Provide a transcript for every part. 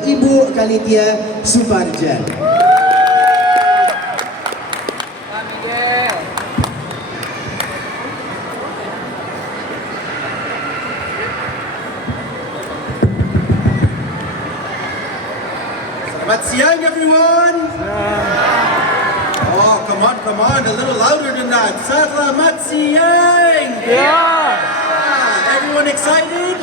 Ibu Kanitia Suparjan. Selamat siang, everyone. Oh, come on, a little louder than that. Selamat siang. Everyone excited?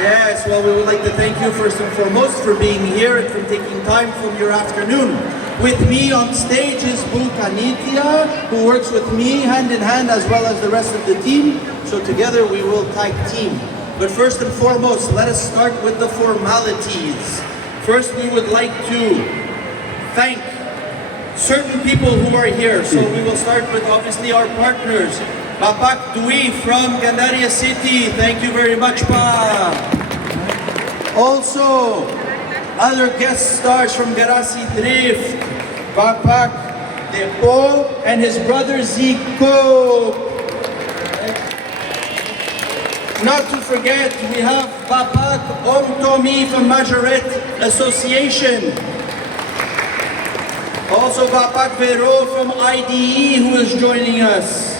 Yes, well, we would like to thank you first and foremost for being here and for taking time from your afternoon. With me on stage is Bu Kanitia, who works with me hand in hand as well as the rest of the team. So together we will tag team. But first and foremost, let us start with the formalities. First, we would like to thank certain people who are here. So we will start with obviously our partners. Bapak Dwi from Gandaria City, thank you very much, Pa. Also, other guest stars from Garasi Drift, Bapak Depo and his brother Zico. Not to forget, we have Bapak Om Tomi from Majoret Association. Also Bapak Vero from IDE who is joining us.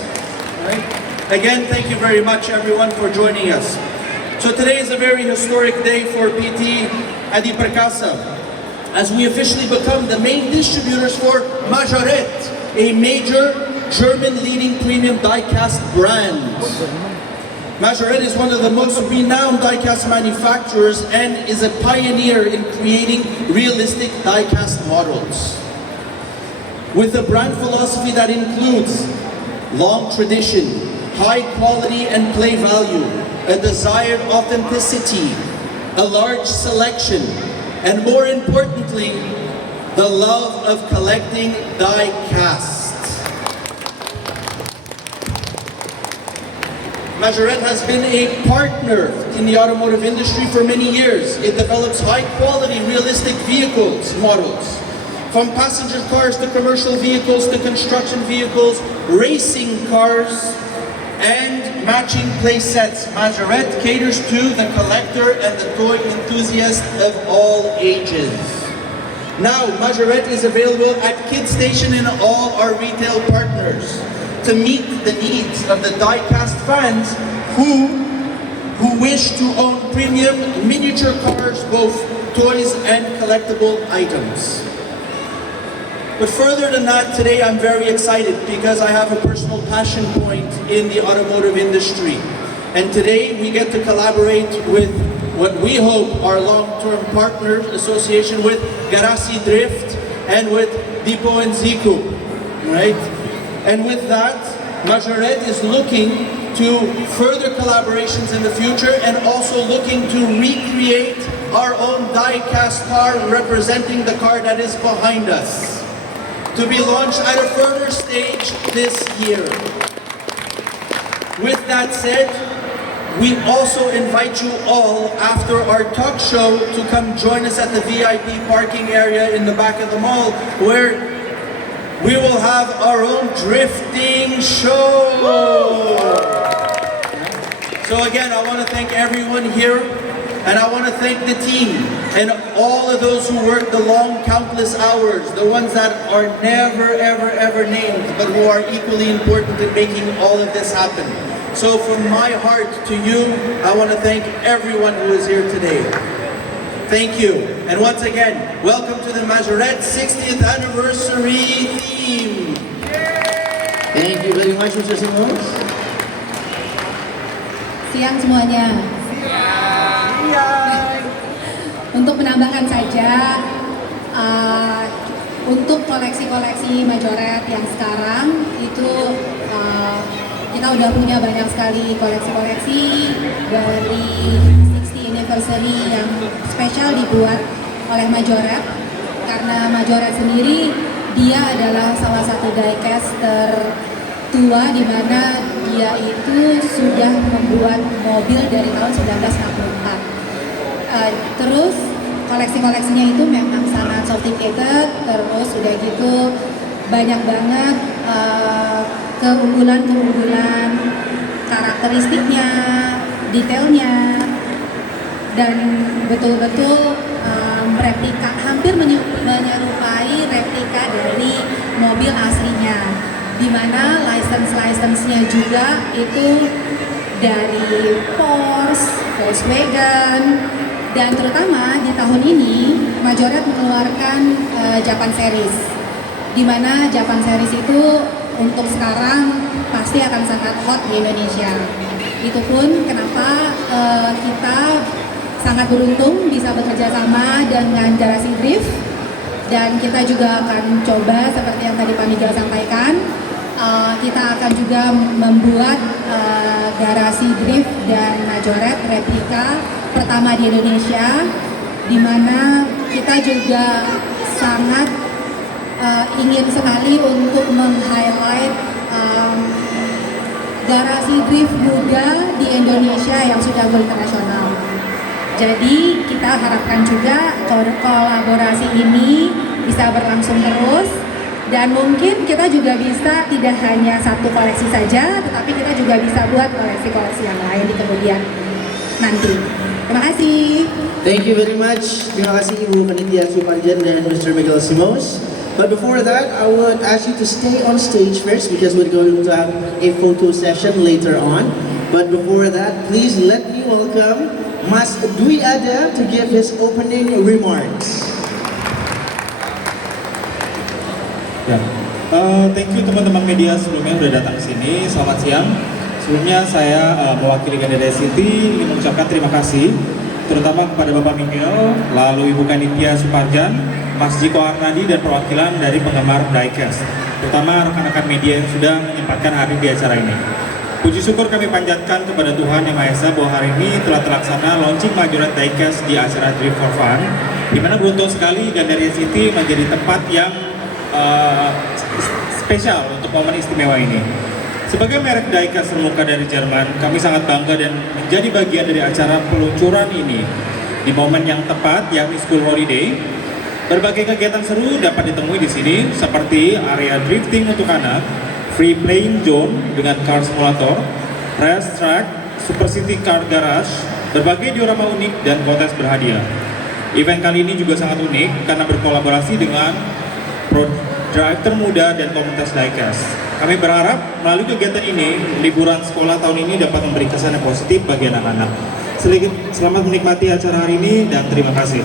Right. Again, thank you very much everyone for joining us. So today is a very historic day for PT Adi Perkasa as we officially become the main distributors for Majoret, a major German leading premium die-cast brand. Majoret is one of the most renowned die-cast manufacturers and is a pioneer in creating realistic die-cast models. With a brand philosophy that includes long tradition, high quality and play value, a desired authenticity, a large selection, and more importantly, the love of collecting die-casts. Majoret has been a partner in the automotive industry for many years. It develops high-quality, realistic vehicles, models, from passenger cars to commercial vehicles to construction vehicles, racing cars, and matching play sets. Majoret caters to the collector and the toy enthusiast of all ages. Now, Majoret is available at Kid Station and all our retail partners to meet the needs of the die-cast fans who wish to own premium miniature cars, both toys and collectible items. But further than that, today I'm very excited because I have a personal passion point in the automotive industry. And today we get to collaborate with what we hope are long-term partners, association with Garasi Drift and with Dipo and Zico, right? And with that, Majoret is looking to further collaborations in the future and also looking to recreate our own die-cast car representing the car that is behind us, to be launched at a further stage this year. With that said, we also invite you all after our talk show to come join us at the VIP parking area in the back of the mall where we will have our own drifting show. So again, I want to thank everyone here and I want to thank the team and all of those who work the long countless hours, the ones that are never ever named but who are equally important in making all of this happen. So from my heart to you, I want to thank everyone who is here today. Thank you. And once again, welcome to the Majoret 60th anniversary theme. Thank you very much, Mr. Simons. Siang semuanya. Untuk menambahkan saja, untuk koleksi-koleksi Majoret yang sekarang itu kita udah punya banyak sekali koleksi-koleksi dari 60 anniversary yang spesial dibuat oleh Majoret, karena Majoret sendiri dia adalah salah satu diecast tertua di mana dia itu sudah membuat mobil dari tahun 1964. Terus koleksi-koleksinya itu memang sangat sophisticated, terus udah gitu banyak banget keunggulan-keunggulan, karakteristiknya, detailnya, dan betul-betul replika, hampir menyerupai replika dari mobil aslinya, di mana license-nya juga itu dari Porsche, Volkswagen, dan terutama di tahun ini Majoret mengeluarkan Japan Series, di mana Japan Series itu untuk sekarang pasti akan sangat hot di Indonesia. Itu pun kenapa kita sangat beruntung bisa bekerja sama dengan Garasi Drift, dan kita juga akan coba seperti yang tadi Pak Miguel sampaikan, kita akan juga membuat Garasi Drift dan Majoret replika pertama di Indonesia, di mana kita juga sangat ingin sekali untuk meng-highlight garasi drift muda di Indonesia yang sudah go internasional. Jadi kita harapkan juga kolaborasi ini bisa berlangsung terus, dan mungkin kita juga bisa tidak hanya satu koleksi saja, tetapi kita juga bisa buat koleksi-koleksi yang lain di kemudian nanti. Terima kasih. Thank you very much. Terima kasih Ibu Panitia Suparjan dan Mr. Miguel Simos. But before that, I would ask you to stay on stage first because we're going to have a photo session later on. But before that, please let me welcome Mas Dwi Ada to give his opening remarks. Ya, thank you teman-teman media sebelumnya sudah datang ke sini. Selamat siang. Sebelumnya saya mewakili Gandaria City ingin mengucapkan terima kasih terutama kepada Bapak Miguel, lalu Ibu Kanitia Suparjan, Mas Jiko Arnadi, dan perwakilan dari penggemar diecast, terutama rekan-rekan media yang sudah menyempatkan hadir di acara ini. Puji syukur kami panjatkan kepada Tuhan Yang Maha Esa bahwa hari ini telah terlaksana launching Majoret Diecast di acara Drift for Fun, di mana beruntung sekali Gandaria City menjadi tempat yang spesial untuk momen istimewa ini. Sebagai merek diecast termuka dari Jerman, kami sangat bangga dan menjadi bagian dari acara peluncuran ini di momen yang tepat, yakni School Holiday. Berbagai kegiatan seru dapat ditemui di sini, seperti area drifting untuk anak, free playing zone dengan car simulator, race track, super city car garage, berbagai diorama unik dan kontes berhadiah. Event kali ini juga sangat unik karena berkolaborasi dengan Pro Driver Muda dan komunitas diecast. Kami berharap melalui kegiatan ini, liburan sekolah tahun ini dapat memberi kesan yang positif bagi anak-anak. Selamat menikmati acara hari ini dan terima kasih.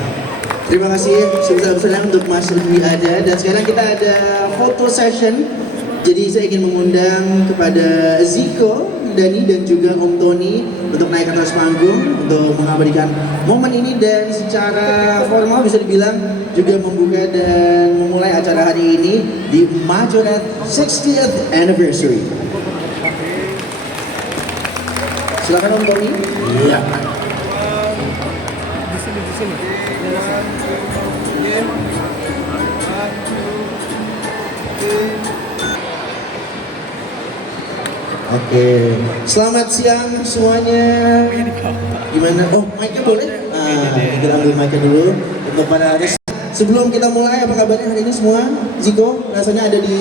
Terima kasih sebesar-besarnya untuk Mas Dwi Ada. Dan sekarang kita ada photo session. Jadi saya ingin mengundang kepada Ziko, Dani, dan juga Om Tony untuk naik ke atas panggung untuk mengabadikan momen ini, dan secara formal bisa dibilang juga membuka dan memulai acara hari ini di Majoret 60th Anniversary. Silakan Om Tony. Iya. Oke, selamat siang semuanya. Gimana? Oh, mic-nya boleh? Kita ambil mic-nya dulu untuk para artis. Sebelum kita mulai, apa kabarnya hari ini semua? Ziko, rasanya ada di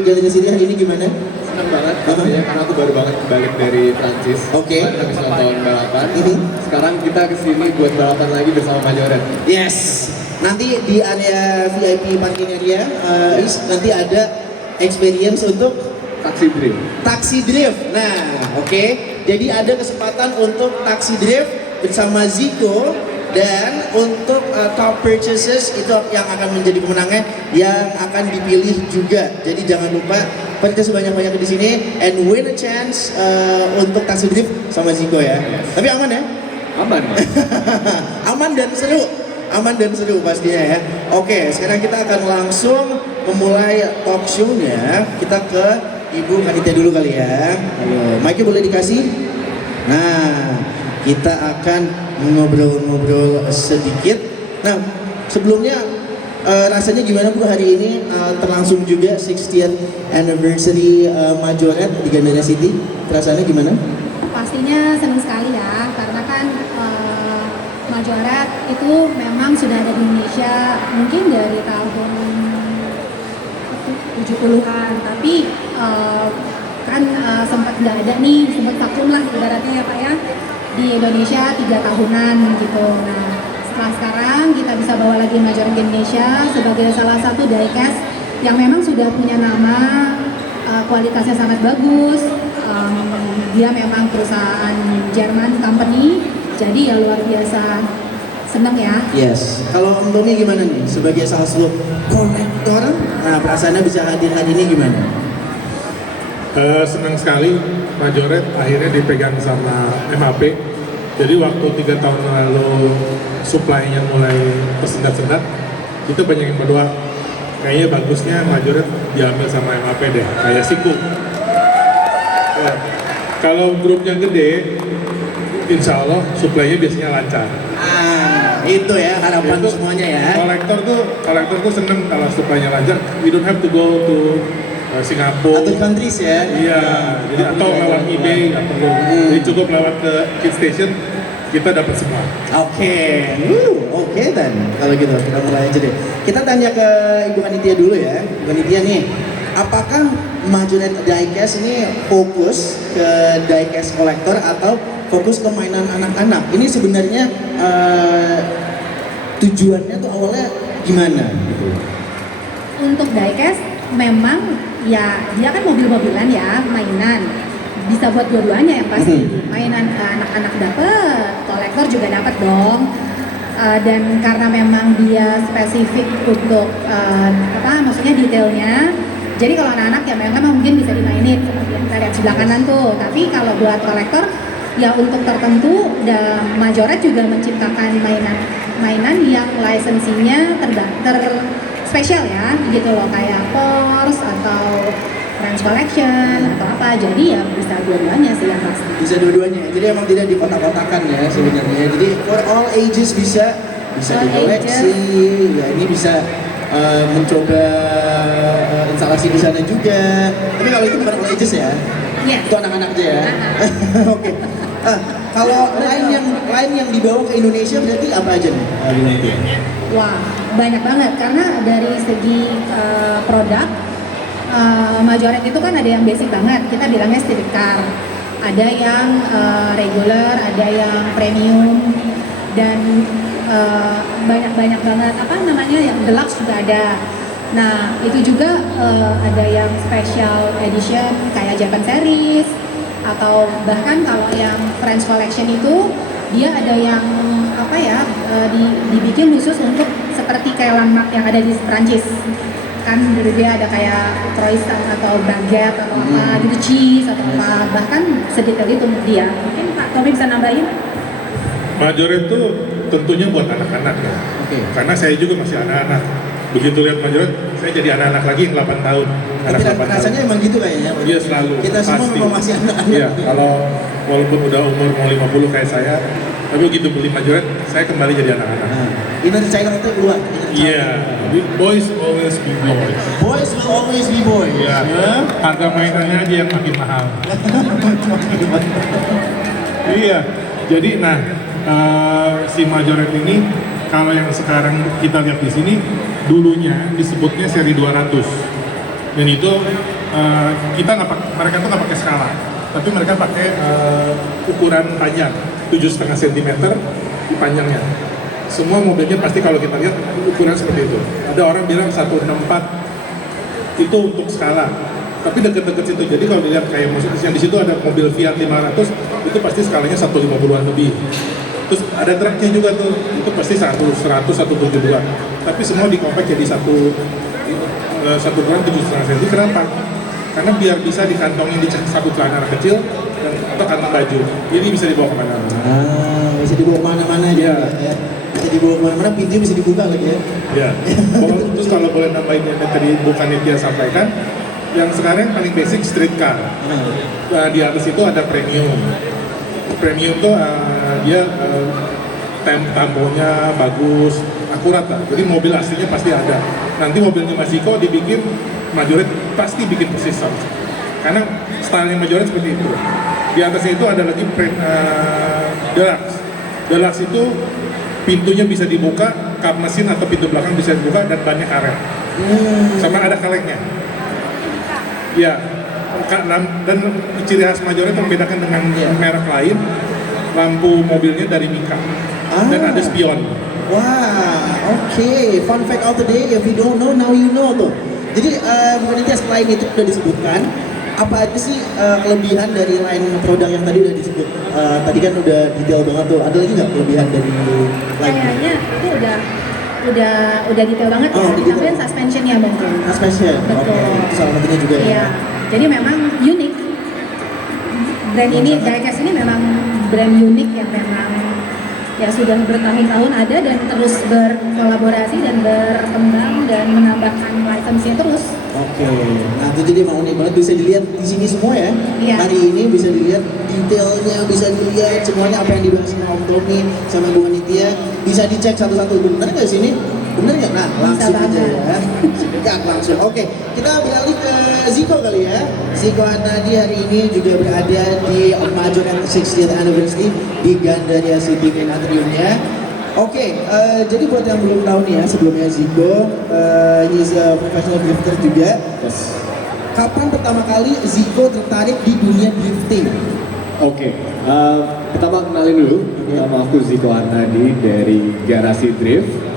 Gandaria City hari ini gimana? Senang banget pastinya, karena aku baru banget balik dari Prancis. Oke. Habis nonton balapan. Sekarang kita kesini buat balapan lagi bersama Majoret. Yes. Nanti di area VIP parking area nanti ada experience untuk Taksi drift. taksi drift. Nah, oke. Jadi ada kesempatan untuk taksi drift bersama Ziko, dan untuk top purchases itu yang akan menjadi pemenangnya yang akan dipilih juga. Jadi jangan lupa purchase banyak-banyak di sini and win a chance untuk taksi drift sama Ziko ya. Yes. Tapi aman ya? Aman. Aman dan seru. Aman dan seru pastinya ya. Oke, sekarang kita akan langsung memulai talk show-nya. Kita ke Ibu Kanitia dulu kali ya. Ayo, mic-nya boleh dikasih? Nah, kita akan ngobrol-ngobrol sedikit. Nah, sebelumnya rasanya gimana Bu hari ini terlangsung juga 60th anniversary Majoret di Gandaria City? Rasanya gimana? Pastinya senang sekali ya, karena kan Majoret itu memang sudah ada di Indonesia mungkin dari tahun 70-an, tapi kan sempat nggak ada nih, sempat vakum lah ibaratnya ya Pak ya, di Indonesia 3 tahunan gitu. Nah setelah sekarang kita bisa bawa lagi Majorette ke Indonesia sebagai salah satu diecast yang memang sudah punya nama, kualitasnya sangat bagus. Dia memang perusahaan Jerman company, jadi ya luar biasa seneng ya. Yes. Kalau Om Tommy gimana nih? Sebagai salah satu kolektor, nah perasaannya bisa hadir hari ini gimana? Senang sekali Majorette akhirnya dipegang sama MAP. Jadi waktu 3 tahun lalu supply-nya mulai tersendat-sendat, kita banyak yang berdoa kayaknya bagusnya Majorette diambil sama MAP deh, kayak Siku. Ya, kalau grupnya gede, insya Allah supply-nya biasanya lancar. Itu ya harapan Itu semuanya ya. kolektor tuh seneng kalau supply-nya lancar. We don't have to go to Singapura. Atau countries ya. Iya, jadi atau lewat eBay nggak perlu. Jadi cukup lewat ke Kit Station kita dapat semua. Oke, oke dan kalau gitu kita mulai aja deh. Kita tanya ke Ibu Kanitia dulu ya. Ibu Kanitia nih, apakah Majorette Diecast ini fokus ke diecast kolektor atau fokus ke mainan anak-anak? Ini sebenarnya tujuannya tuh awalnya gimana? Gitu. Untuk diecast memang ya dia kan mobil-mobilan ya, mainan. Bisa buat dua-duanya yang pasti. Mainan anak-anak dapet, kolektor juga dapat dong. Dan karena memang dia spesifik untuk maksudnya detailnya. Jadi kalau anak-anak ya memang mungkin bisa dimainin seperti yang kita lihat sebelah kanan tuh. Tapi kalau buat kolektor ya untuk tertentu, Majorette juga menciptakan mainan yang lisensinya spesial ya, gitu loh, kayak Porsche atau French Collection atau apa. Jadi ya bisa dua-duanya sih yang pasti. Bisa dua-duanya. Jadi emang tidak dikotak-kotakan ya sebenarnya. Jadi for all ages bisa All dikoleksi. Ya ini bisa mencoba instalasi di sana juga. Tapi kalau itu bukan all ages ya. Yes. Itu anak-anak aja ya. Oke. Kalau lain yang dibawa ke Indonesia berarti apa aja nih? Wah, banyak banget karena dari segi produk Majorette itu kan ada yang basic banget, kita bilangnya street car, ada yang regular, ada yang premium, dan banyak banget yang deluxe juga ada. Nah itu juga ada yang special edition kayak Japan series, atau bahkan kalau yang French collection itu dia ada yang dibikin khusus untuk seperti kayak landmark yang ada di Prancis kan, dia ada kayak croissant atau baguette atau apa gitu, cheese atau apa, bahkan sedetail itu untuk dia. Mungkin Pak Tommy bisa nambahin? Majorette itu tentunya buat anak-anak ya. Oke. Karena saya juga masih anak-anak. Begitu lihat Majorette, saya jadi anak-anak lagi yang 8 tahun. Tapi rasanya emang gitu kayaknya. Iya selalu. Kita semua pasti. memang masih anak-anak. Iya, kalau walaupun udah umur mau 50 kayak saya, tapi begitu beli Majorette, saya kembali jadi anak-anak. Inner child itu keluar. Iya, boys always be boys. Boys will always be boys. Iya, harga mainannya aja yang makin mahal. Iya, jadi si Majorette ini kalau yang sekarang kita lihat di sini dulunya disebutnya seri 200, dan itu mereka tuh nggak pakai skala, tapi mereka pakai ukuran panjang 7,5 cm di panjangnya. Semua mobilnya pasti kalau kita lihat ukuran seperti itu. Ada orang bilang 164 itu untuk skala, tapi deket-deket situ. Jadi kalau dilihat kayak yang di situ ada mobil Fiat 500 itu pasti skalanya 150-an lebih. Terus ada truknya juga tuh, itu pasti 100, 172. Tapi semua dikompak jadi satu ukuran 7,5 cm. Kenapa? Karena biar bisa dikantongin di saku celana anak kecil atau kantong baju. Jadi bisa dibawa kemana-mana. Bisa dibawa kemana-mana juga ya. Bisa dibawa kemana-mana, pintu bisa dibuka lagi ya. Ya. Terus kalau boleh nambahin yang tadi bukan yang dia sampaikan, yang sekarang paling basic street car. Di atas itu ada premium. Premium tuh dia tamponya bagus, akurat lah. Jadi mobil aslinya pasti ada. Nanti mobilnya Mas Iko dibikin Majorette pasti bikin persis sama. Karena stylenya Majorette seperti itu. Di atasnya itu ada lagi Deluxe. Deluxe itu pintunya bisa dibuka, kap mesin atau pintu belakang bisa dibuka, dan bannya karet. Sama ada kalengnya. Ya, dan ciri khas Majorette yang membedakan dengan merek lain, lampu mobilnya dari Mika dan ada spion. Wah, oke. Fun fact of the day, if you don't know, now you know tuh. Jadi bukan itu selain itu udah disebutkan, apa aja sih kelebihan dari line produk yang tadi udah disebut? Tadi kan udah detail banget tuh. Ada lagi nggak kelebihan dari line? Kayaknya itu udah detail banget ya. Oh, detail. Ditambahin suspensionnya mungkin. Suspension. Betul. Oke, itu salah satunya juga ya. Iya. Jadi memang unik. Brand ini, Diecast ini memang brand unik yang memang ya sudah bertahun-tahun ada dan terus berkolaborasi dan berkembang dan menambahkan license-nya terus. Oke, nah itu jadi mau unik banget, bisa dilihat di sini semua ya. Iya. Hari ini bisa dilihat detailnya, bisa dilihat semuanya apa yang dibahas sama Om Tommy, sama Bu Anitia. Bisa dicek satu-satu, bener nggak sini? Bener nggak? Nah langsung aja banget. ya, sikat langsung. Oke, kita beralih ke Zico kali ya. Zico Hernadi hari ini juga berada di Majoret 60th Anniversary di Gandaria City Main Atriumnya. Oke, jadi buat yang belum tahu nih ya, sebelumnya Zico, he's a professional drifter juga. Yes. Kapan pertama kali Zico tertarik di dunia drifting? Oke, pertama kenalin dulu, nama aku Zico Hernadi dari Garasi Drift.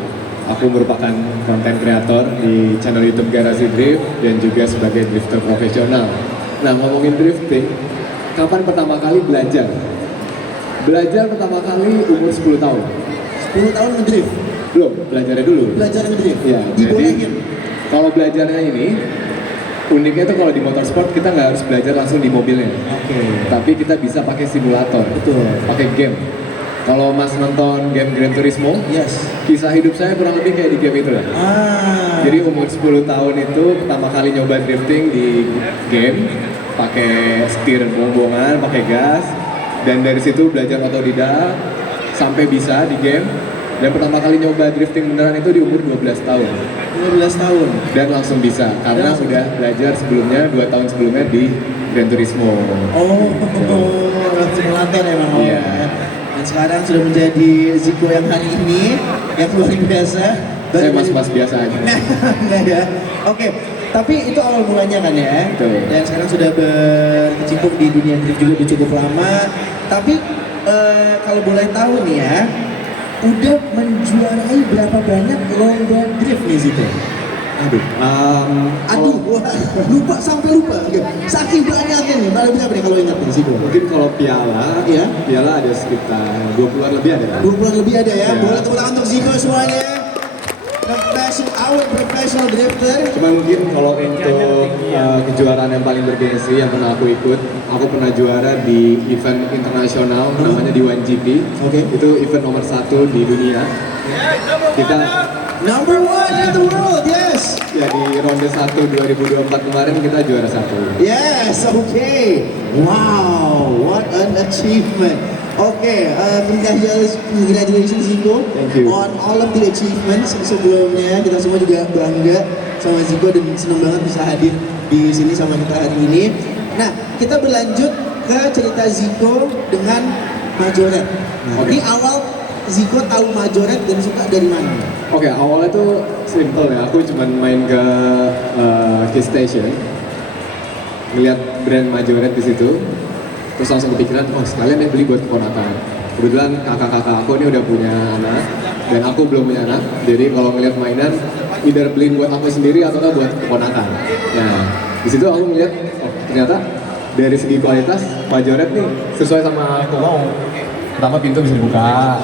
Aku merupakan konten kreator di channel YouTube Garasi Drift dan juga sebagai drifter profesional. Nah, ngomongin drifting, kapan pertama kali belajar? Belajar pertama kali umur 10 tahun. 10 tahun ngedrift? Belum, belajarnya dulu. Belajar ngedrift? Ya, jadi Dibolehin? kalau belajarnya ini uniknya tuh kalau di motorsport kita nggak harus belajar langsung di mobilnya, Oke. tapi kita bisa pakai simulator, Betul. pakai game. Kalau Mas nonton game Gran Turismo, Yes. kisah hidup saya kurang lebih kayak di game itu lah. Jadi umur 10 tahun itu pertama kali nyoba drifting di game, pakai setir bohong-bohongan, pakai gas, dan dari situ belajar otodidak sampai bisa di game. Dan pertama kali nyoba drifting beneran itu di umur 12 tahun 12 tahun. dan langsung bisa karena udah belajar sebelumnya 2 tahun sebelumnya di Gran Turismo. Oh, simulator emang Iya. awalnya. Dan sekarang sudah menjadi Zico yang hari ini yang luar biasa. Saya mas-mas biasa aja. Enggak ya. Oke, tapi itu awal mulanya kan ya. Betul. Dan sekarang sudah berkecimpung di dunia drift juga udah cukup lama. Tapi kalau boleh tahu nih ya, udah menjuarai berapa banyak lomba drift nih Zico? Aduh, wah, lupa sampai lupa. Oke. Saking banyaknya nih, malah berapa nih kalau ingat nih Zico? Mungkin kalau piala, Iya. piala ada sekitar 20-an lebih ada kan? 20-an lebih ada ya. Iya. Boleh tepuk tangan untuk Zico semuanya. Professional drifter. Cuma mungkin kalau untuk kejuaraan yang paling bergengsi yang pernah aku ikut, aku pernah juara di event internasional namanya di 1GP. Oke. Itu event nomor 1 di dunia. Kita Number 1 in the world, yes. ya di ronde 1 2024 kemarin kita juara 1. Yes, okay. Wow, what an achievement. Okay, congratulations Zico Thank you. on all of the achievements sebelumnya. Kita semua juga bangga sama Zico dan senang banget bisa hadir di sini sama kita hari ini. Nah, kita berlanjut ke cerita Zico dengan Majoret. Ini awal Zico tahu Majoret dan suka dari mana? Oke, awalnya tuh simple ya. Aku cuma main ke Kiss Station, ngeliat brand Majoret di situ, terus langsung kepikiran, oh sekalian deh beli buat keponakan. Kebetulan kakak-kakak aku ini udah punya anak, dan aku belum punya anak. Jadi kalau ngeliat mainan, either beliin buat aku sendiri atau buat keponakan. Nah, di situ aku ngeliat, oh ternyata dari segi kualitas Majoret nih sesuai sama aku mau. Pertama pintu bisa dibuka,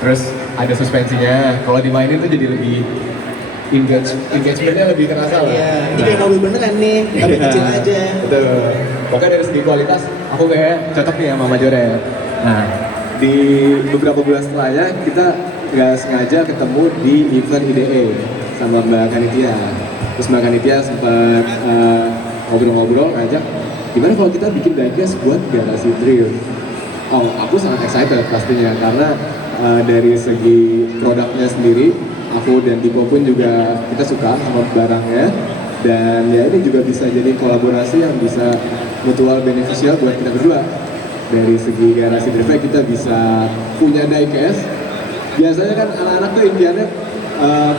terus ada suspensinya. Kalau dimainin tuh jadi lebih engagementnya lebih kerasa lah. Iya, ini kayak mobil beneran nih, tapi kecil aja. Betul. Pokoknya dari segi kualitas, aku kayak cocok nih sama Majoret. Nah, di beberapa bulan setelahnya kita nggak sengaja ketemu di event IDE sama Mbak Kanitia. Terus Mbak Kanitia sempat ngobrol-ngobrol, ngajak, gimana kalau kita bikin diecast buat Garasi Drift? Oh, aku sangat excited pastinya karena dari segi produknya sendiri, aku dan Diko pun juga kita suka sama barangnya, dan ya ini juga bisa jadi kolaborasi yang bisa mutual beneficial buat kita berdua. Dari segi Garasi Drift kita bisa punya diecast. Biasanya kan anak-anak tuh impiannya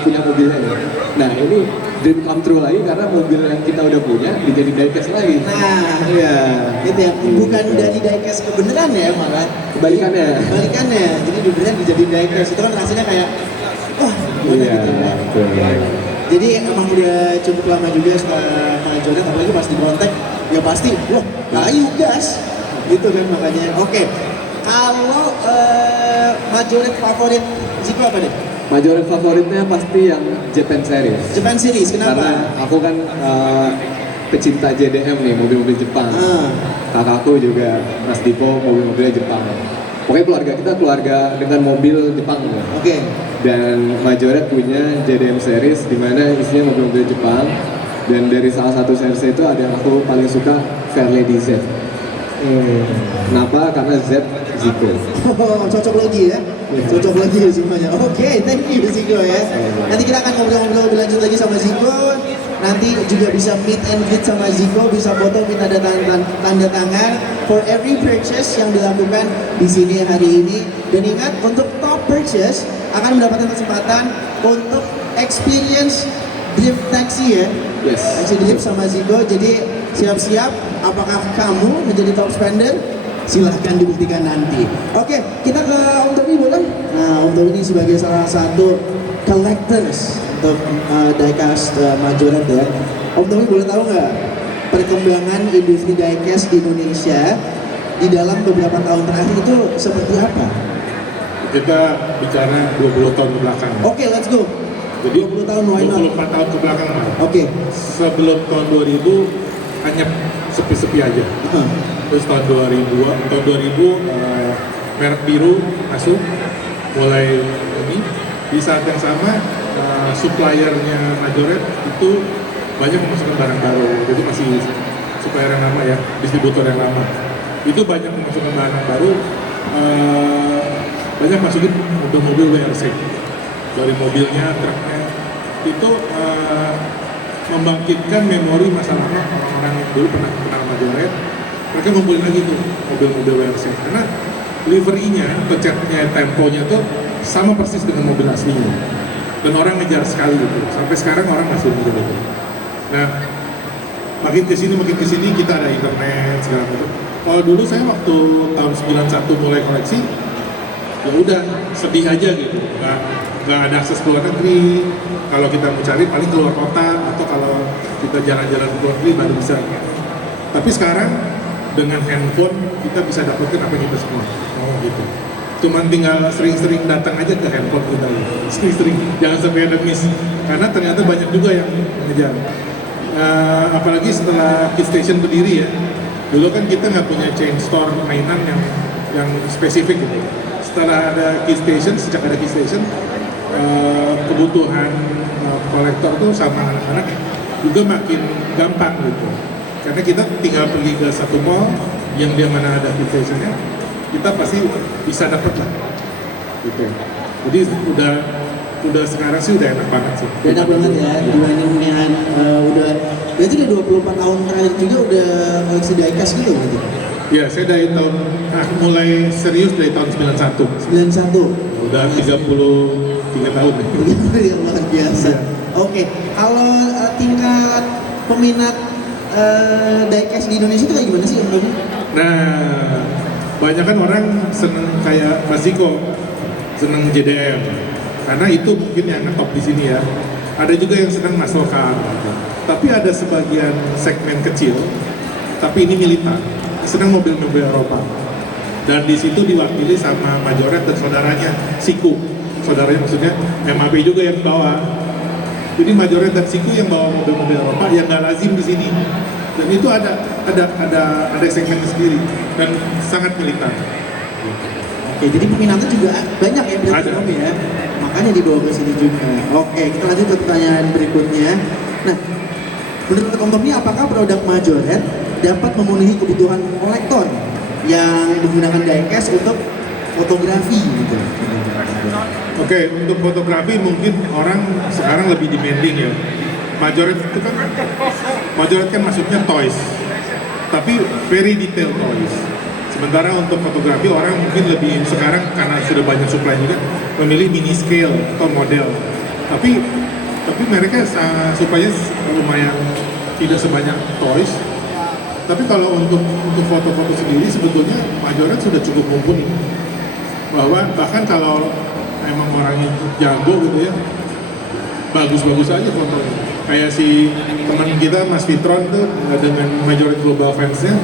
punya mobilnya ya. Nah ini dream come true lagi karena mobil yang kita udah punya dijadi diecast lagi. Nah, Iya. itu ya, bukan dari diecast kebenaran ya malah Kebalikannya. Kebalikannya, jadi beneran dijadiin diecast itu kan rasanya kayak gimana Iya, gitu ya. betul. Jadi emang udah cukup lama juga Majoret, apalagi pas di kontak ya pasti, wah layu gas gitu kan makanya. Oke, kalau Majoret favorit Ziko apa deh? Majoret favoritnya pasti yang Japan Series. Japan Series, kenapa? Karena aku kan pecinta JDM nih, mobil-mobil Jepang. Kakakku juga Mas Dipo mobil-mobilnya Jepang. Pokoknya keluarga kita keluarga dengan mobil Jepang. Oke. Dan Majoret punya JDM Series di mana isinya mobil-mobil Jepang. Dan dari salah satu series itu ada yang aku paling suka, Fairlady Z. Kenapa? Karena Z Ziko. Oh, cocok lagi ya. Cocok lagi semuanya. Oke, thank you Ziko ya. Nanti kita akan ngobrol-ngobrol lebih lanjut lagi sama Ziko. Nanti juga bisa meet and greet sama Ziko, bisa foto, minta tanda tangan for every purchase yang dilakukan di sini hari ini. Dan ingat, untuk top purchase akan mendapatkan kesempatan untuk experience drift taxi ya. Yes. Taxi drift sama Ziko. Jadi siap-siap, apakah kamu menjadi top spender? Silahkan dibuktikan nanti. Oke, kita ke Om Tommy boleh? Nah, Om Tommy ini sebagai salah satu collectors untuk diecast Majoret ya. Om Tommy boleh tahu nggak perkembangan industri diecast di Indonesia di dalam beberapa tahun terakhir itu seperti apa? Kita bicara 20 tahun ke belakang. Oke, let's go. Jadi 20 tahun, why not? 24 tahun ke belakang lah. Oke. Sebelum tahun 2000 hanya sepi-sepi aja. Terus tahun 2000 merek biru masuk, mulai ini. Di saat yang sama suppliernya Majoret itu banyak memasukkan barang baru, jadi masih supplier yang lama ya, distributor yang lama. Itu banyak memasukkan barang baru, banyak masukin mobil-mobil WRC dari mobilnya, truknya. Itu membangkitkan memori masa lama orang-orang yang dulu pernah kenal Majoret. Mereka ngumpulin lagi tuh mobil-mobil WRC karena liverynya, catnya, temponya tuh sama persis dengan mobil aslinya. Dan orang ngejar sekali gitu. Sampai sekarang orang masih ngejar itu. Nah, makin kesini kita ada internet segala macam. Kalau dulu saya waktu tahun 91 mulai koleksi, ya udah sedih aja gitu. Nggak ada akses ke luar negeri. Kalau kita mau cari paling keluar kota atau kalau kita jalan-jalan ke luar negeri baru bisa. Tapi sekarang dengan handphone kita bisa dapetin apa yang kita semua. Oh gitu. Cuman tinggal sering-sering datang aja ke handphone kita. Sering-sering, jangan sampai ada miss. Karena ternyata banyak juga yang mengejar. Apalagi setelah Key Station berdiri ya. Dulu kan kita nggak punya chain store mainan yang spesifik gitu. Setelah ada Key Station, sejak ada Key Station, kebutuhan kolektor tuh sama anak-anak juga makin gampang gitu. Karena kita tinggal pergi ke satu mall yang dia mana ada Key Stationnya, kita pasti bisa dapat lah. Gitu. Jadi udah sekarang sih udah enak banget sih. Enak banget ya, dibanding dengan udah berarti udah 24 tahun terakhir juga udah koleksi diecast gitu berarti? Ya, saya dari tahun, mulai serius dari tahun 91. 91? Udah 33 tahun nih. Yang luar biasa. Oke, kalau tingkat peminat diecast di Indonesia itu kayak gimana sih Om Tommy? Nah, banyak kan orang seneng kayak Mas Ziko, seneng JDM. Karena itu mungkin yang ngetop di sini ya. Ada juga yang senang muscle car. Tapi ada sebagian segmen kecil, tapi ini militan, senang mobil-mobil Eropa. Dan di situ diwakili sama Majoret dan saudaranya, Siku. Saudaranya maksudnya MAP juga yang bawa. Jadi Majoret dan Siku yang bawa mobil-mobil Eropa yang nggak lazim di sini. Dan itu ada segmen sendiri dan sangat militan. Oke, jadi peminatnya juga banyak ya berarti Ada. Om ya. Makanya dibawa ke sini juga. Oke, kita lanjut ke pertanyaan berikutnya. Nah, menurut Om Tommy, apakah produk Majoret dapat memenuhi kebutuhan kolektor yang menggunakan diecast untuk fotografi gitu? Oke, untuk fotografi mungkin orang sekarang lebih demanding ya. Majoret itu kan, Majoret kan masuknya toys, tapi very detailed toys. Sementara untuk fotografi orang mungkin lebih sekarang karena sudah banyak supply juga memilih mini scale atau model. Tapi mereka supaya lumayan tidak sebanyak toys. Tapi kalau untuk foto-foto sendiri sebetulnya Majoret sudah cukup mumpuni. Bahwa bahkan kalau emang orangnya jago gitu ya, bagus-bagus aja fotonya. Kayak si teman kita Mas Fitron tuh dengan Majorette Global Fansnya,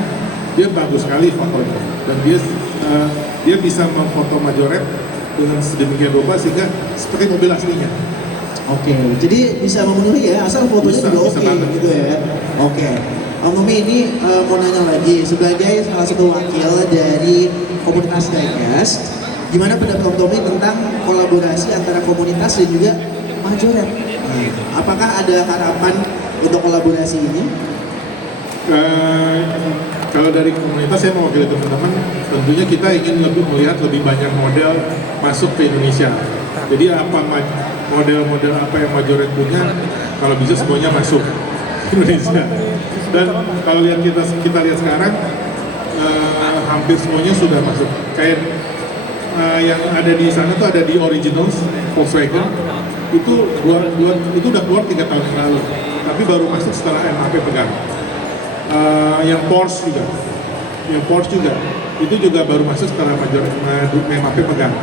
dia bagus sekali fotonya dan dia bisa memfoto Majorette dengan sedemikian rupa sehingga seperti mobil aslinya. Oke, jadi bisa memenuhi ya, asal fotonya Bisa, juga bisa oke banget. gitu ya. Oke, Om Tommy ini mau nanya lagi, sebagai salah satu wakil dari komunitas diecast, gimana pendapat Om Tommy tentang kolaborasi antara komunitas dan juga Majorette? Apakah ada harapan untuk kolaborasi ini? Kalau dari komunitas saya mewakili teman-teman, tentunya kita ingin melihat lebih banyak model masuk ke Indonesia. Jadi model-model apa yang Majorette punya, kalau bisa semuanya masuk ke Indonesia. Dan kalau kita lihat sekarang, hampir semuanya sudah masuk. Kayak yang ada di sana tuh ada di Originals Volkswagen, itu udah keluar 3 tahun yang lalu, tapi baru masuk setelah MHP pegang. Yang Porsche juga itu juga baru masuk setelah MHP pegang.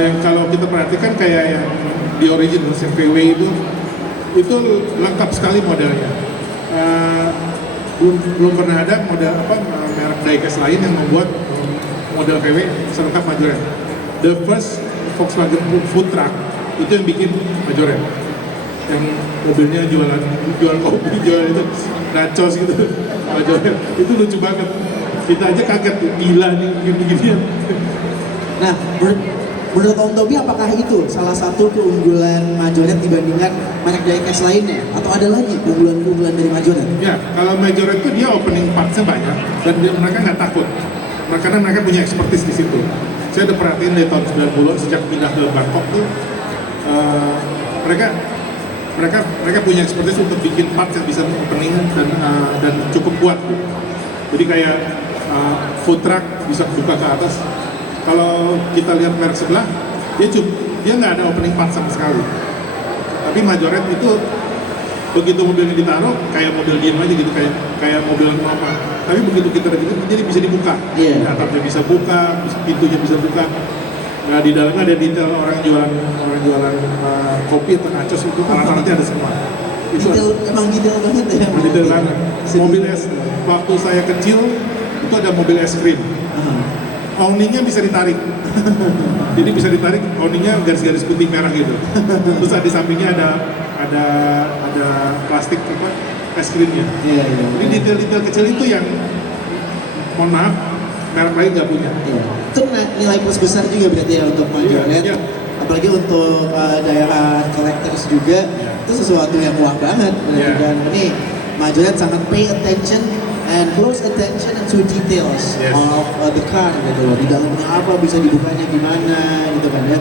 Yang kalau kita perhatikan kayak yang di Originals yang VW itu lengkap sekali modelnya. Belum pernah ada model merek diecast lain yang membuat model VW selengkap Majorette. The first Volkswagen food truck itu yang bikin Majorette, yang mobilnya jual kopi, jual itu nachos gitu, Majorette. Itu lucu banget, kita aja kaget, gila nih begini-beginian. Nah, menurut Om Tommy apakah itu salah satu keunggulan Majorette dibandingkan merek diecast lainnya? Atau ada lagi keunggulan-keunggulan dari Majorette? Ya, kalau Majorette itu dia opening parts-nya banyak dan mereka nggak takut, karena mereka punya expertise di situ. Saya udah perhatiin dari tahun 90-an sejak pindah ke Bangkok tuh, mereka punya expertise untuk bikin parts yang bisa opening dan cukup kuat. Jadi kayak food truck bisa buka ke atas. Kalau kita lihat merek sebelah, dia nggak ada opening part sama sekali. Tapi Majorette itu begitu mobilnya ditaruh kayak mobil diem aja gitu, kayak mobil lama. Tapi begitu kita gitu jadi bisa dibuka. Iya. Atapnya bisa buka, pintunya bisa buka. Nah di dalamnya ada detail orang jualan kopi atau nachos itu alat-alatnya ada semua. Itu Emang detail banget ya? detail banget. Mobil es, waktu saya kecil itu ada mobil es krim. Awningnya bisa ditarik. Jadi bisa ditarik, awningnya garis-garis putih merah gitu. Terus di sampingnya ada plastik es krimnya. Iya. Jadi detail-detail kecil itu yang mohon maaf merek lain nggak punya. Iya. Itu nilai plus besar juga berarti ya untuk Majorette. Iya. Apalagi untuk daerah collectors juga, itu sesuatu yang wah banget. Iya. Dan ini Majorette sangat pay attention and close attention to details Yes. of the car gitu loh. Di dalamnya apa, bisa dibukanya gimana gitu kan ya.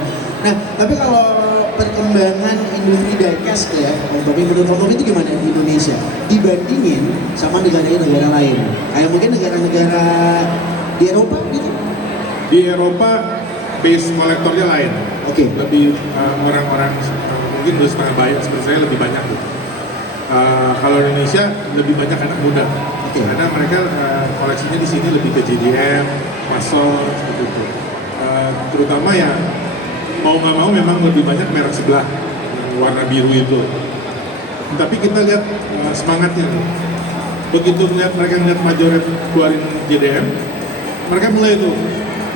Nah, tapi kalau perkembangan industri diecast ya, menurut Om Tommy itu gimana di Indonesia dibandingin sama negara lain? Kayak mungkin negara-negara di Eropa gitu. Di Eropa base kolektornya lain. Oke. Lebih orang-orang mungkin 2,5 bayar seperti saya lebih banyak tuh. Kalau Indonesia lebih banyak anak muda. Karena mereka koleksinya di sini lebih ke JDM, Mason, seperti itu. Terutama ya mau nggak mau memang lebih banyak merek sebelah yang warna biru itu. Tapi kita lihat semangatnya. Begitu mereka ngeliat Majorette keluarin JDM, mereka mulai tuh,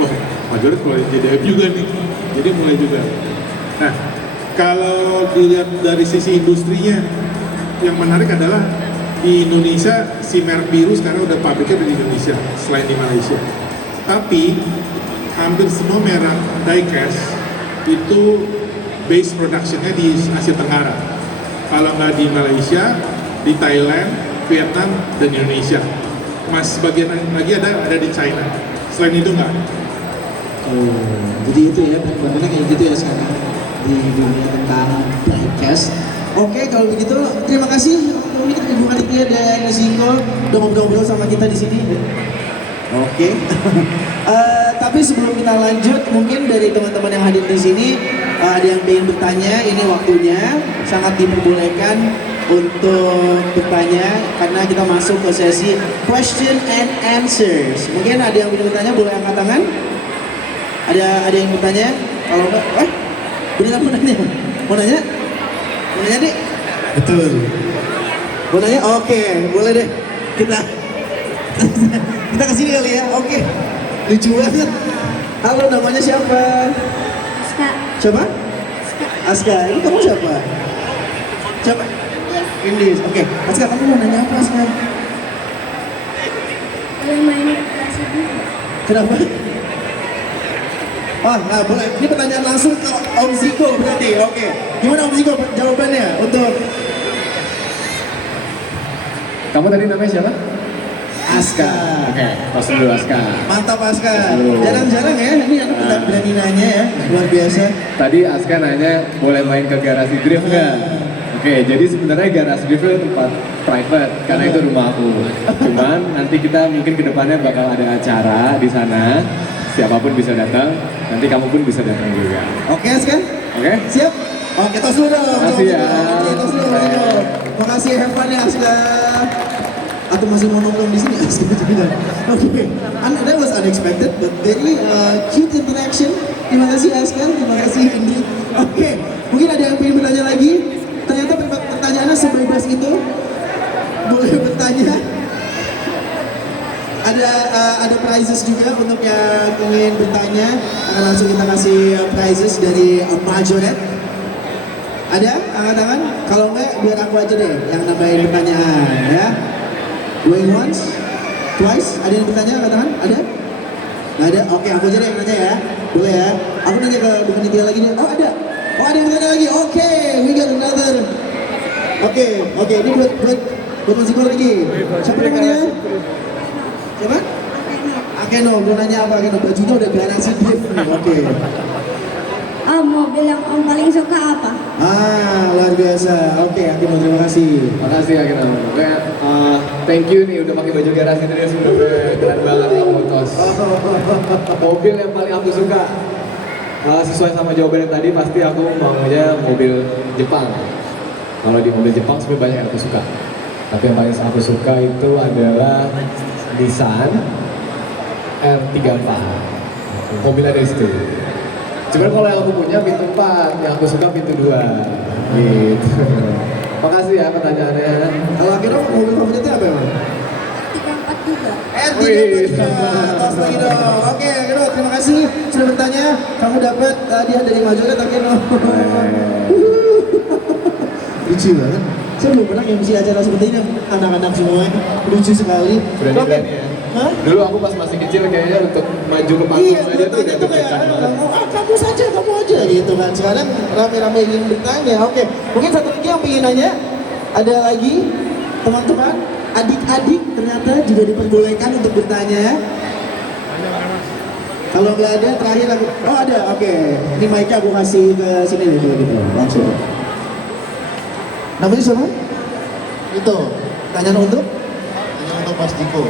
wah Majorette keluarin JDM juga nih. Jadi mulai juga. Nah, kalau dilihat dari sisi industrinya, yang menarik adalah di Indonesia si merek biru sekarang udah pabriknya di Indonesia selain di Malaysia. Tapi hampir semua merek diecast itu base productionnya di Asia Tenggara. Kalau nggak di Malaysia, di Thailand, Vietnam, dan Indonesia. Mas bagian lagi ada di China. Selain itu nggak. Jadi itu ya, perkembangannya kayak gitu ya sekarang di dunia tentang diecast. Oke, kalau begitu terima kasih untuk Ibu Aditya dan Ziko udah ngobrol-ngobrol sama kita di sini. Oke. Tapi sebelum kita lanjut, mungkin dari teman-teman yang hadir di sini ada yang ingin bertanya, ini waktunya sangat diperbolehkan untuk bertanya karena kita masuk ke sesi question and answers. Mungkin ada yang ingin bertanya, boleh angkat tangan? Ada yang bertanya? Kalau enggak, beneran mau nanya? Mau nanya? Mau nanya deh? Betul. Mau nanya? Oke, boleh deh. Kita kesini kali ya. Oke. Lucu banget. Halo, namanya siapa? Aska. Siapa? Aska. Ini kamu siapa? Siapa? Indis. Oke. Aska, kamu mau nanya apa, Aska? Boleh main kelas itu? Kenapa? Oh, nah boleh. Ini pertanyaan langsung ke Om Ziko berarti. Oke. Gimana Om Ziko jawabannya untuk Kamu tadi namanya siapa? Aska? Oke, tos dulu Aska. Mantap Aska. Betul. Jarang-jarang ya. Ini anak kita berani nanya ya. Luar biasa. Tadi Aska nanya boleh main ke garasi drift nggak? Oke, jadi sebenarnya garasi drift itu tempat private karena itu rumah aku. Cuman nanti kita mungkin kedepannya bakal ada acara di sana. Siapapun bisa datang. Nanti kamu pun bisa datang juga. Oke Aska? Oke? Siap? Oke, tos dulu dong. Makasih ya. Oke, tos dulu. Ziko. Makasih, have fun ya Aska. Atau masih mau nongkrong di sini Aska juga. Oke, that was unexpected but very cute interaction. Terima kasih Aska, terima kasih Indri. Oke, mungkin ada yang pengen bertanya lagi? Ternyata pertanyaannya sebebas itu. Boleh bertanya. Ada prizes juga untuk yang ingin bertanya. Akan langsung kita kasih prizes dari Majoret. Ada angkat tangan? Kalau enggak biar aku aja deh yang nambahin pertanyaan ya. Going once, twice. Ada yang bertanya angkat tangan? Ada? Nggak ada? Oke, aku aja deh yang nanya ya. Boleh ya? Aku nanya ke Bu Panitia lagi deh. Oh ada? Oh ada yang bertanya lagi? Oke, we got another. Oke, ini buat Mas Ziko lagi. Siapa namanya? Siapa? Akeno, mau nanya apa Akeno? Bajunya udah garansi drift nih, oke. Mobil yang Om paling suka apa? Luar biasa. Oke, Akeno terima kasih. Makasih ya kita. Oke, thank you nih udah pakai baju garasi drift sebenarnya keren banget kamu tos. Mobil yang paling aku suka. Sesuai sama jawaban yang tadi pasti aku maunya mobil Jepang. Kalau di mobil Jepang sebenarnya banyak yang aku suka. Tapi yang paling aku suka itu adalah Nissan R34. Mobilnya dari situ. Cuman kalau yang aku punya pintu 4, yang aku suka pintu 2. Gitu. Makasih ya pertanyaannya. Kalau Akeno mobil favoritnya apa emang? 34 juga. R33. Tos lagi dong. Oke, Akeno terima kasih sudah bertanya. Kamu dapat hadiah dari Majoret Akeno. Lucu banget. Saya belum pernah MC acara seperti ini, anak-anak semua lucu sekali. Berani-berani ya. Hah? Dulu aku pas masih kecil kayaknya untuk maju ke panggung Iya, aja tuh udah bertanya tuh kayak, deg-degan banget. kamu aja gitu kan. Sekarang rame-rame ingin bertanya. Oke, mungkin satu lagi yang ingin nanya. Ada lagi teman-teman, adik-adik ternyata juga diperbolehkan untuk bertanya. Kalau nggak ada, terakhir aku. Oh ada, oke. Ini mic-nya aku kasih ke sini deh kalau gitu, langsung. Namanya siapa? Itu. Tanyaan untuk? Hanya untuk Mas Diko.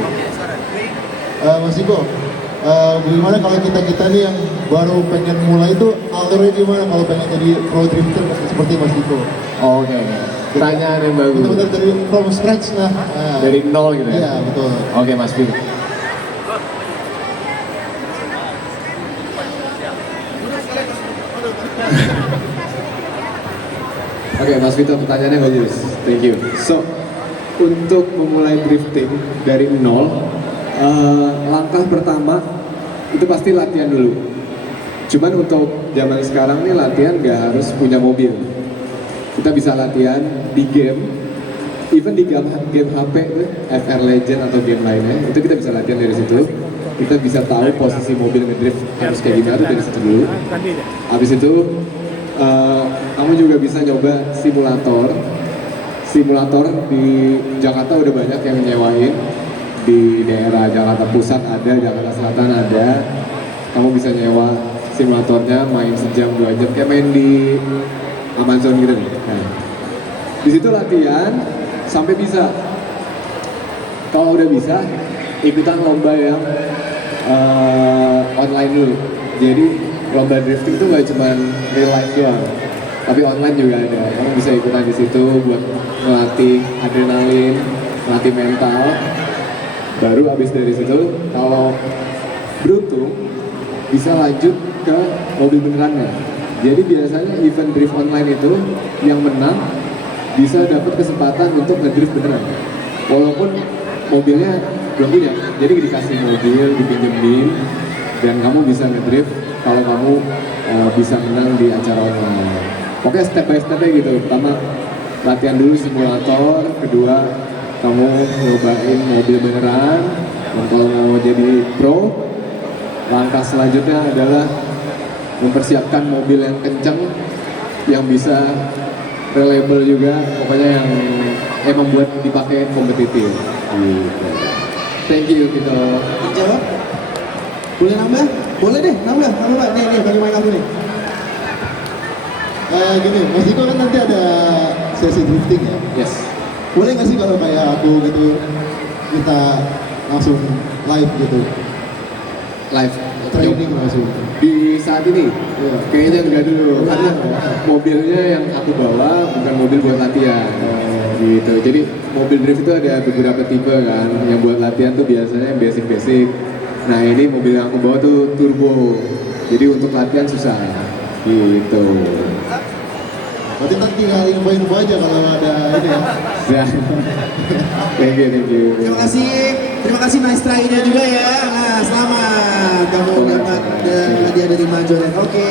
Mas Diko, bagaimana kalau kita nih yang baru pengen mulai itu alurnya gimana kalau pengen jadi pro drifter seperti Mas Diko? Oh, oke. Pertanyaan yang bagus. Betul-betul dari from scratch lah. Dari nol gitu ya? Iya betul. Oke Mas Fir. Oke Mas Vito, pertanyaannya bagus. Thank you. So, untuk memulai drifting dari nol, langkah pertama itu pasti latihan dulu. Cuman untuk zaman sekarang nih latihan nggak harus punya mobil. Kita bisa latihan di game, even di game HP, FR Legend atau game lainnya, itu kita bisa latihan dari situ. Kita bisa tahu posisi mobil ngedrift harus kayak gimana tuh dari situ dulu. Habis itu kamu juga bisa nyoba simulator. Simulator di Jakarta udah banyak yang nyewain. Di daerah Jakarta Pusat ada, Jakarta Selatan ada. Kamu bisa nyewa simulatornya, main sejam 2 jam, kayak main di Amazon gitu nih. Nah, di situ latihan sampai bisa. Kalau udah bisa, ikutan lomba yang online dulu. Jadi lomba drifting itu nggak cuma real life doang, tapi online juga ada. Kamu bisa ikutan di situ buat melatih adrenalin, melatih mental. Baru abis dari situ, kalau beruntung bisa lanjut ke mobil benerannya. Jadi biasanya event drift online itu yang menang bisa dapat kesempatan untuk ngedrift beneran. Walaupun mobilnya belum punya, jadi dikasih mobil, dipinjemin, dan kamu bisa ngedrift kalau kamu bisa menang di acara online. Oke, step by stepnya gitu. Pertama, latihan dulu simulator. Kedua, kamu nyobain mobil beneran. Dan kalau mau jadi pro, langkah selanjutnya adalah mempersiapkan mobil yang kencang, yang bisa reliable juga, pokoknya yang emang buat dipakai kompetitif. Gitu. Thank you, Tito. Jawab? Boleh nambah? Boleh deh, nambah Pak. Nih, bagaimana kamu nih? Gini, Mas Diko kan nanti ada sesi drifting ya. Yes. Boleh nggak sih kalau kayak aku gitu kita langsung live gitu, Live training langsung. di saat ini Iya. kayaknya enggak dulu karena mobilnya yang aku bawa bukan mobil buat latihan gitu. Jadi mobil drift itu ada beberapa tipe kan, yang buat latihan tuh biasanya yang basic. Nah ini mobil yang aku bawa tuh turbo, jadi untuk latihan susah gitu. Berarti ntar tinggal info aja kalau ada ini ya. Ya. Thank you. Terima kasih Maestra ini juga ya. Nah, selamat kamu dapat hadiah dari Majoret. Oke.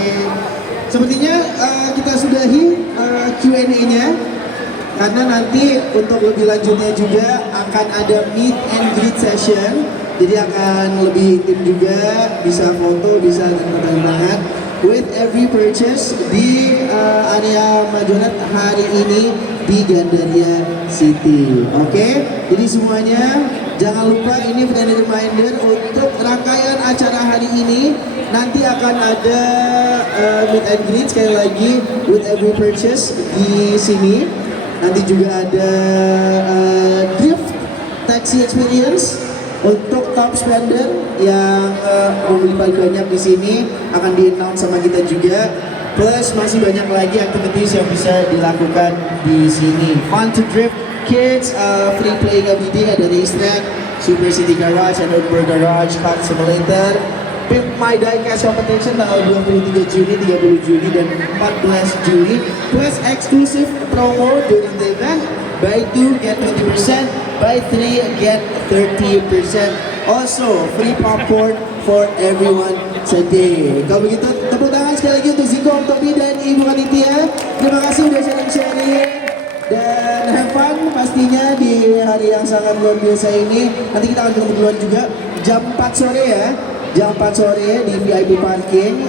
Sepertinya kita sudahi Q&A-nya. Karena nanti untuk lebih lanjutnya juga akan ada meet and greet session. Jadi akan lebih intim juga, bisa foto, bisa tangan with every purchase di area Majoret hari ini di Gandaria City. Oke, jadi semuanya jangan lupa ini friendly reminder untuk rangkaian acara hari ini. Nanti akan ada meet and greet sekali lagi with every purchase di sini. Nanti juga ada drift taxi experience untuk top spender yang membeli paling banyak di sini akan di-announce sama kita juga. Plus masih banyak lagi activities yang bisa dilakukan di sini. Fun to drift kids, free playing every day, ada racetrack, Super City Garage, and Outdoor Garage, Car Simulator, Pimp My Diecast Competition tanggal 23 Juni, 30 Juni, dan 14 Juli. Plus exclusive promo during the event. Buy 2, get 20%. Buy 3, get 30%. Also, free popcorn for everyone today. Kalau begitu, tepuk tangan sekali lagi untuk Ziko, Tobi, dan Ibu Kanitia. Terima kasih udah sharing-sharing. Dan have fun pastinya di hari yang sangat luar biasa ini. Nanti kita akan ketemu duluan juga jam 4 sore ya. Jam 4 sore di VIP parking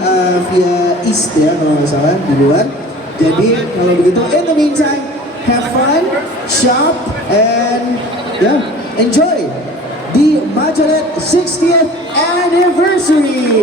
via East ya kalau nggak salah di luar. Jadi kalau begitu, in the meantime, have fun, shop, and enjoy the Majoret 60th anniversary.